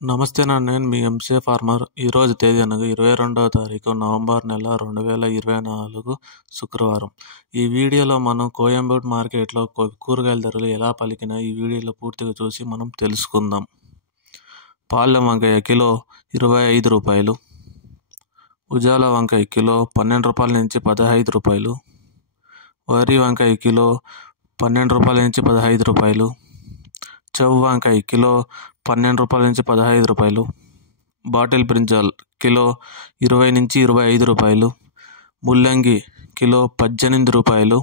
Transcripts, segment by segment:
నమస్తే నేను మీ MCA farmer. ఈరోజు తేదీ అనగా 22వ తారీఖు నవంబర్ నెల 2024 శుక్రవారం. ఈ వీడియోలో మనం కోయంబేడు మార్కెట్లో కూరగాయల ధరలు ఎలా పలికినా ఈ వీడియోలో పూర్తిగా చూసి మనం తెలుసుకుందాం. పాలెం వంకాయ కిలో 25 రూపాయలు, ఉజాల వంకాయ కిలో 12 రూపాయల నుంచి 15 రూపాయలు, వరి వంకాయ కిలో 12 రూపాయల నుంచి 15 రూపాయలు, చెవు వంకాయ కిలో 12 రూపాయల నుంచి 15 రూపాయలు, బాటిల్ బ్రింజాల్ కిలో 20 నుంచి 25 రూపాయలు, ముల్లంగి కిలో 18 రూపాయలు,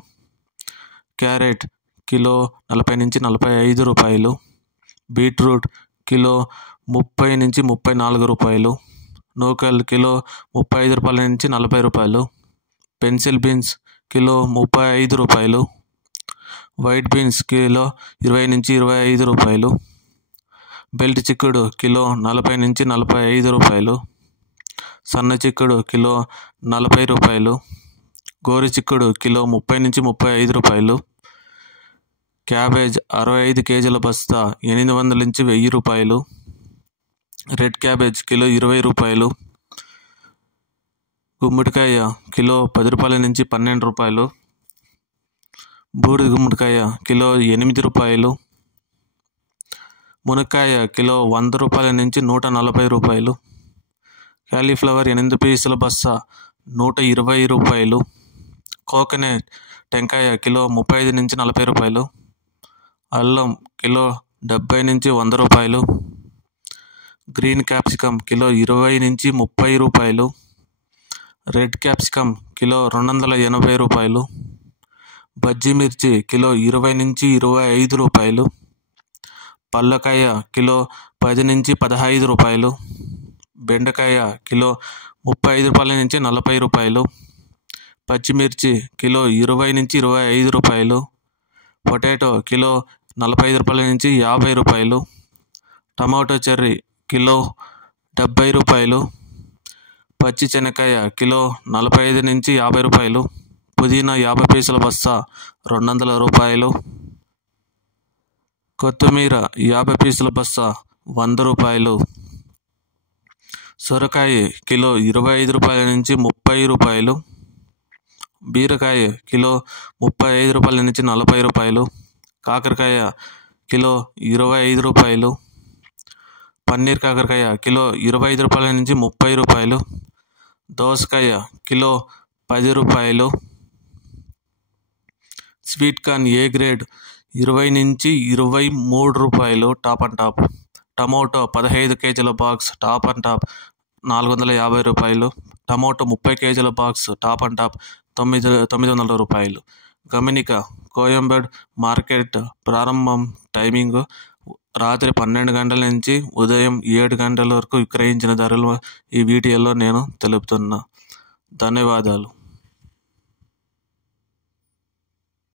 క్యారెట్ కిలో 40 నుంచి 45 రూపాయలు, బీట్రూట్ కిలో 30 నుంచి 34 రూపాయలు, నూకల్ కిలో 35 రూపాయల నుంచి 40 రూపాయలు, పెన్సిల్ బీన్స్ కిలో 35 రూపాయలు, వైట్ బీన్స్ కిలో 20 నుంచి 25 రూపాయలు, బెల్ట్ చిక్కుడు కిలో 40 నుంచి 45 రూపాయలు, సన్న చిక్కుడు కిలో 40 రూపాయలు, గోరు చిక్కుడు కిలో 30 నుంచి 35 రూపాయలు, క్యాబేజ్ 65 కేజీల బస్తా 800 నుంచి 1000 రూపాయలు, రెడ్ క్యాబేజ్ కిలో 20 రూపాయలు, గుమ్మడికాయ కిలో 10 రూపాయల నుంచి 12 రూపాయలు, బూడిద గుమ్మడికాయ కిలో 8 రూపాయలు, మునక్కాయ కిలో 100 రూపాయల నుంచి 140 రూపాయలు, కాలీఫ్లవర్ 8 పీసుల బస్తా 120 రూపాయలు, కోకోనట్ టెంకాయ కిలో 35 నుంచి 40 రూపాయలు, అల్లం కిలో 70 నుంచి 100 రూపాయలు, గ్రీన్ క్యాప్సికమ్ కిలో 20 నుంచి 30 రూపాయలు, రెడ్ క్యాప్సికమ్ కిలో 280 రూపాయలు, బజ్జీ మిర్చి కిలో 20 నుంచి 25 రూపాయలు, పల్లకాయ కిలో 10 నుంచి 15 రూపాయలు, బెండకాయ కిలో 35 రూపాయల నుంచి 40 రూపాయలు, పచ్చిమిర్చి కిలో 20 నుంచి 25 రూపాయలు, పొటాటో కిలో 45 రూపాయల నుంచి 50 రూపాయలు, టమాటో చెర్రీ కిలో 70 రూపాయలు, పచ్చి శనక్కాయ కిలో 45 నుంచి 50 రూపాయలు, పుదీనా 50 పీసుల బస్తా 200 రూపాయలు, కొత్తిమీర 50 పీసుల బస్తా 100 రూపాయలు, సొరకాయ కిలో 25 రూపాయల నుంచి 30 రూపాయలు, బీరకాయ కిలో 35 రూపాయల నుంచి 40 రూపాయలు, కాకరకాయ కిలో 25 రూపాయలు, పన్నీర్ కాకరకాయ కిలో 25 రూపాయల నుంచి 30 రూపాయలు, దోసకాయ కిలో 10 రూపాయలు, స్వీట్ కార్న్ ఏ గ్రేడ్ 20 నుంచి 23 రూపాయలు టాప్ అండ్ టాప్, టమోటో 15 కేజీల బాక్స్ టాప్ అండ్ టాప్ 450 రూపాయలు, టమోటో 30 కేజీల బాక్స్ టాప్ అండ్ టాప్ 900 రూపాయలు. గమనిక, కోయంబేడు మార్కెట్ ప్రారంభం టైమింగ్ రాత్రి 12 గంటల నుంచి ఉదయం 7 గంటల వరకు విక్రయించిన ధరలు ఈ వీడియోలో నేను తెలుపుతున్నా. ధన్యవాదాలు.